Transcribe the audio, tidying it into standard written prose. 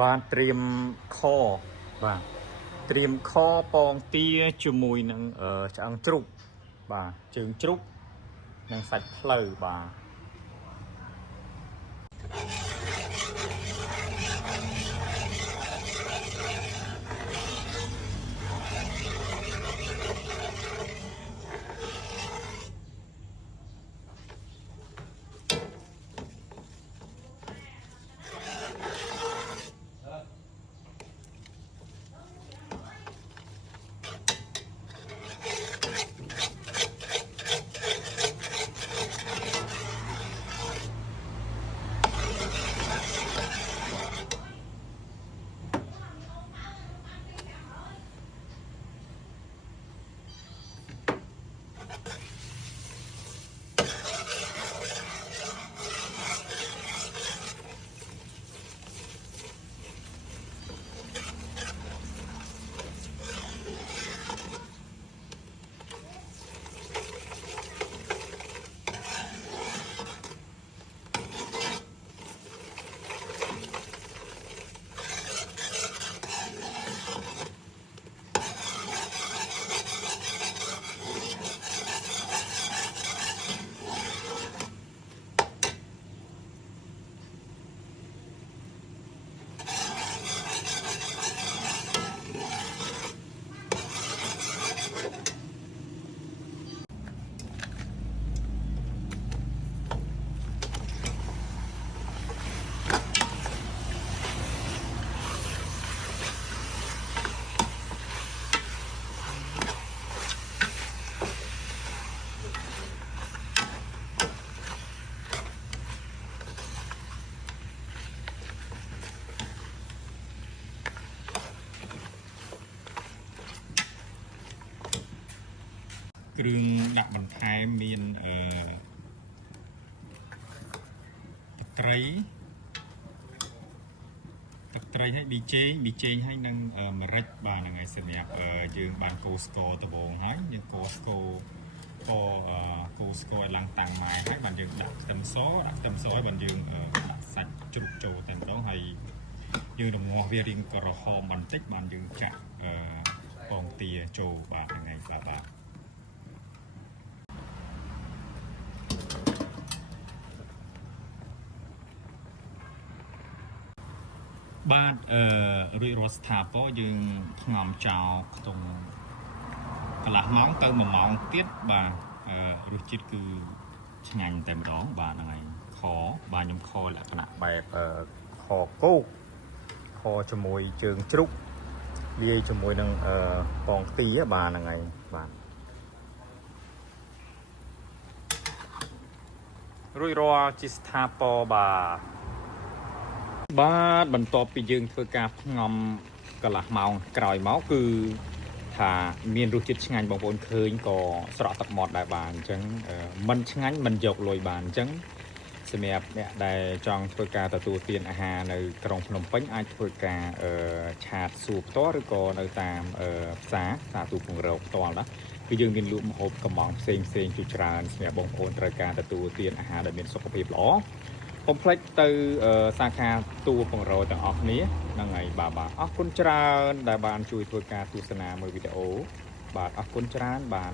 បានត្រៀមខបាទត្រៀមខពងទាជាមួយនឹងឆ្អឹងជ្រូកបាទជើងជ្រូកនិងសាច់ភ្លៅបាទគ្រឿងដាក់បន្ថែមមានទឹកត្រីហើយប៊ីចេងហើយនិងម្រេចបាទហ្នឹងហើយសម្រាប់យើងបានកូរស្ករដំបូងហើយយើងកូរស្ករឲ្យឡើងតាំងម៉ែហើយបាទយើងដាក់ខ្ទឹមសហើយបាទយើងដាក់សាច់ជ្រូកចូលតែម្ដងហើយយើងរងាស់វារៀងក្រហមបន្តិចបាទយើងចាក់ពងទាចូលបាទហ្នឹងហើយបាទបាទរួចរាល់ស្ថាពរយើងថ្ងំចោលក្នុងកន្លះម៉ោងទៅ1ម៉ោងទៀតបាទរសជាតិគឺឆ្ងាញ់តែម្ដងបាទហ្នឹងហើយខបាទខ្ញុំខលក្ខណៈបែបខគោកខជាមួយជើងជ្រូកលាយជាមួយនឹងពងទាបាទហ្នឹងហើយបាទរួចរាល់ជាស្ថាពរបាទបន្ទាប់ពីយើងធ្វើការផ្ងំកន្លះម៉ោងក្រោយមកគឺថាមានរសជាតិឆ្ងាញ់បងប្អូនឃើញក៏ស្រក់ទឹកមាត់ដែរបាទអញ្ចឹងមិនឆ្ងាញ់មិនយកលុយបានអញ្ចឹងសម្រាប់អ្នកដែលចង់ធ្វើការទទួលទានអាហារនៅក្រុងភ្នំពេញអាចធ្វើការឆាតសួរផ្ទាល់ឬក៏នៅតាមផ្សារទូពង្រោកផ្ទាល់ណាគឺយើងមានលក់ម្ហូបកំងផ្សេងជាច្រើនសម្រាប់បងប្អូនត្រូវការទទួលទានអាហារដែលមានសុខភាពល្អកុំភ្លេចទៅសាខាទូពង្រោទាំងអស់គ្នាហ្នឹងហើយបាទអរគុណច្រើនដែលបានជួយធ្វើការទស្សនាមើលវីដេអូបាទអរគុណច្រើនបាទ